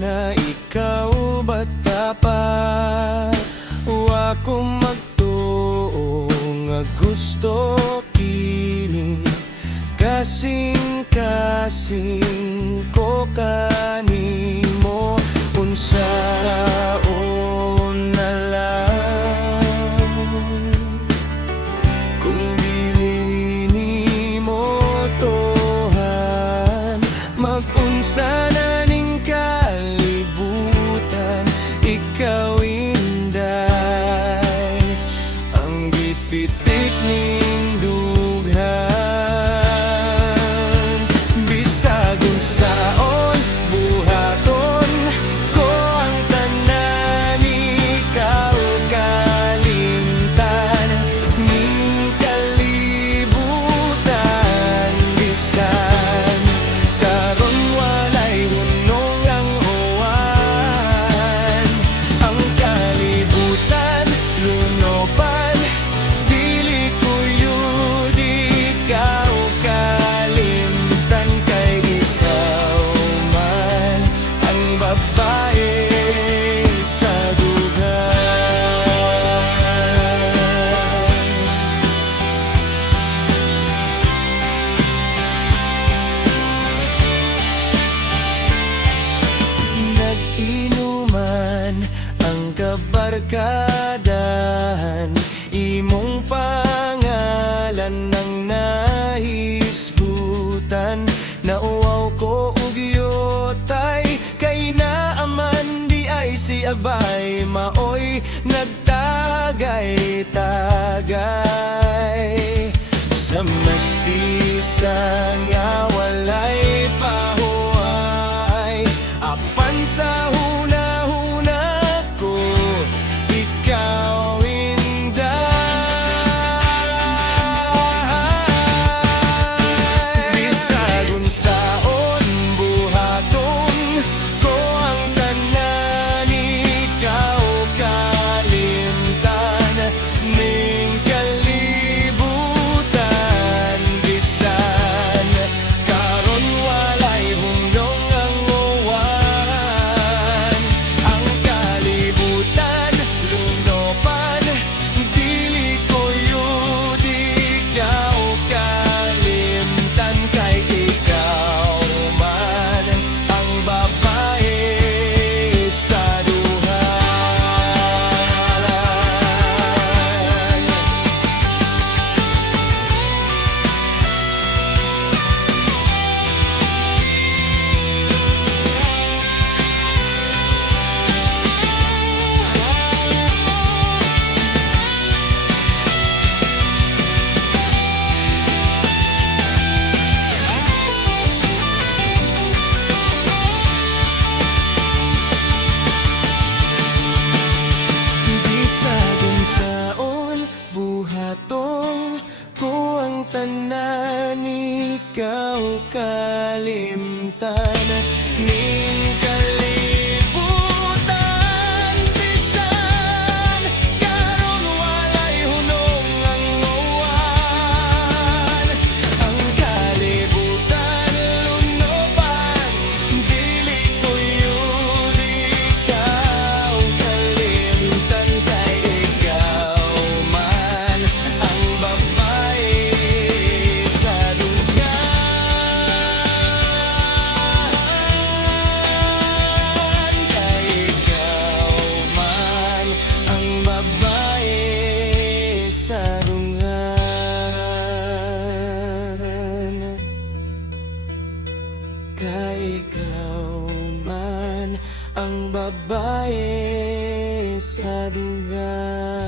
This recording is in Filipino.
na ikaw ba't dapat wa ko magtuo nga gusto kining kasing-kasing ko kanimo unsaon na lang kung dili nimo tohan mag-unsa na ning kalibutan ikaw inday ang gipitik ning dughan bisag unsaon buhaton ko ang tanan ikaw kalimtan ning kalibutan bisan karon walay hunong ang uwan ang kalibutan lunoban dili ko yun ikaw kalimtan kay ikaw man ang babae sa dughan. Nag-inuman ang kabarkadahan imong pangalan ng nahisgutan nauwaw ko ug yotay kay naaman di ay si abay maoy nagtagay-tagay sa mestiza nga walay pahuay apan sa huna-huna ko ikaw inday bisag unsaon buhaton ko ang tanan ikaw kalimtan ning kalibutan bisan karon walay hunong ang uwan ang kalibutan lunopan dili ko yun ikaw kalimtan kay ikaw man ang babae sa duhan. Bisag unsaon buhaton ko ang tanan ikaw kalimtan ning kalibutan bisan karon walay hunong ang uwan ang kalibutan lunoban dili ko yun ikaw kalimtan kay ikaw man ang babae sa dughan kay ikaw man ang babae sa dughan kay ikaw man ang babae sa dughan.